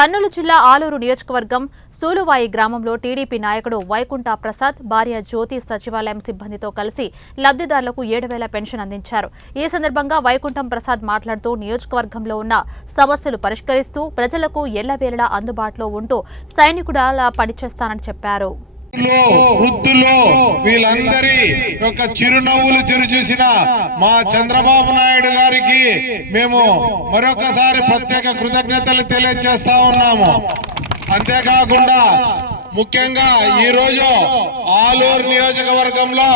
కర్నూలు జిల్లా ఆలూరు నియోజకవర్గం సూలువాయి గ్రామంలో టీడీపీ నాయకుడు వైకుంఠ ప్రసాద్ భార్య జ్యోతి సచివాలయం సిబ్బందితో కలిసి లబ్ధిదారులకు 7,000 పెన్షన్ అందించారు. ఈ సందర్భంగా వైకుంఠం ప్రసాద్ మాట్లాడుతూ నియోజకవర్గంలో ఉన్న సమస్యలు పరిష్కరిస్తూ ప్రజలకు ఎల్లవేళలా అందుబాటులో ఉంటూ సైనికుడిలా పనిచేస్తానని చెప్పారు. వృద్ధులు వీళ్ళందరి యొక్క చిరునవ్వులు చూసిన మా చంద్రబాబు నాయుడు గారికి మేము మరొకసారి ప్రత్యేక కృతజ్ఞతలు తెలియజేస్తా ఉన్నాము. అంతేకాకుండా ముఖ్యంగా ఈ రోజు ఆలూరు నియోజకవర్గంలో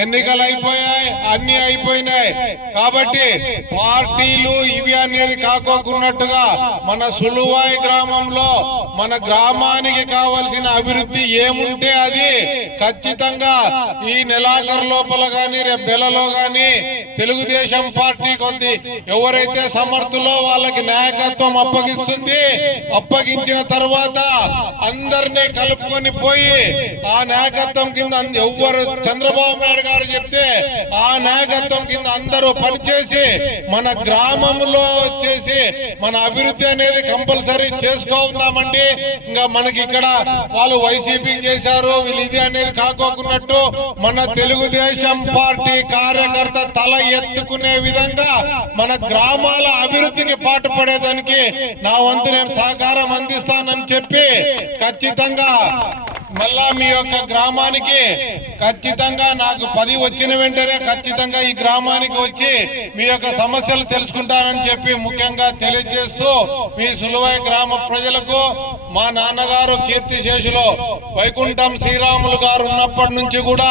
ఎన్నికలు అయిపోయాయి, అన్ని అయిపోయినాయి. కాబట్టి పార్టీలు ఇవి అనేది కాకోకున్నట్టుగా మన సులువాయి గ్రామంలో మన గ్రామానికి కావాల్సిన అభివృద్ధి ఏముంటే అది ఖచ్చితంగా ఈ నెలాఖరు లోపల గాని రేపు నెలలో గాని తెలుగుదేశం పార్టీ ఎవరైతే సమర్థులో వాళ్ళకి నాయకత్వం అప్పగిస్తుంది. అప్పగించిన తర్వాత అందరినీ కలుపుకొని పోయి ఆ నాయకత్వం కింద ఎవరు చంద్రబాబు నాయుడు గారు చెప్తే ఆ నాయకత్వం కింద అందరూ పనిచేసి మన గ్రామంలో వచ్చేసి మన అభివృద్ధి అనేది కంపల్సరీ చేసుకోదామండి. ఇంకా మనకి ఇక్కడ వాళ్ళు వైసీపీ చేశారు, వీళ్ళు ఇది అనేది కాకోకున్నట్టు మన తెలుగుదేశం పార్టీ కార్యకర్త తల ఎత్తుకునే విధంగా మన గ్రామాల అభివృద్ధికి పాటుపడేదానికి నా వంతు నేను సహకారం అందిస్తానని చెప్పి ఖచ్చితంగా మళ్ళా మీ యొక్క గ్రామానికి ఖచ్చితంగా నాకు 10 వచ్చిన వెంటనే ఖచ్చితంగా ఈ గ్రామానికి వచ్చి మీ యొక్క సమస్యలు తెలుసుకుంటానని చెప్పి ముఖ్యంగా తెలియజేస్తూ మీ సులువాయి గ్రామ ప్రజలకు మా నాన్నగారు కీర్తిశేషులు వైకుంఠం శ్రీరాములు గారు ఉన్నప్పటి నుంచి కూడా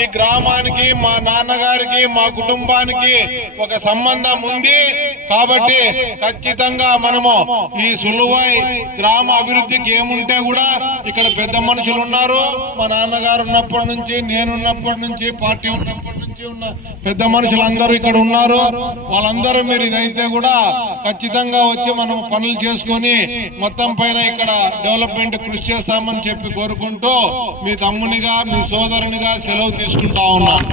ఈ గ్రామానికి మా నాన్నగారికి మా కుటుంబానికి ఒక సంబంధం ఉంది. కాబట్టి ఖచ్చితంగా మనము ఈ సులువాయి గ్రామ అభివృద్ధికి ఏముంటే కూడా ఇక్కడ పెద్ద మనుషులు ఉన్నారు. మా నాన్నగారు ఉన్నప్పటి నుంచి, నేనున్నప్పటి నుంచి, పార్టీ ఉన్నప్పటి నుంచి ఉన్న పెద్ద మనుషులు అందరూ ఇక్కడ ఉన్నారు. వాళ్ళందరూ మీరు ఇదైతే కూడా ఖచ్చితంగా వచ్చి మనం పనులు చేసుకొని మొత్తం పైన ఇక్కడ డెవలప్మెంట్ కృషి చేస్తామని చెప్పి కోరుకుంటూ మీ తమ్మునిగా మీ సోదరునిగా సెలవు తీసుకుంటా ఉన్నాను.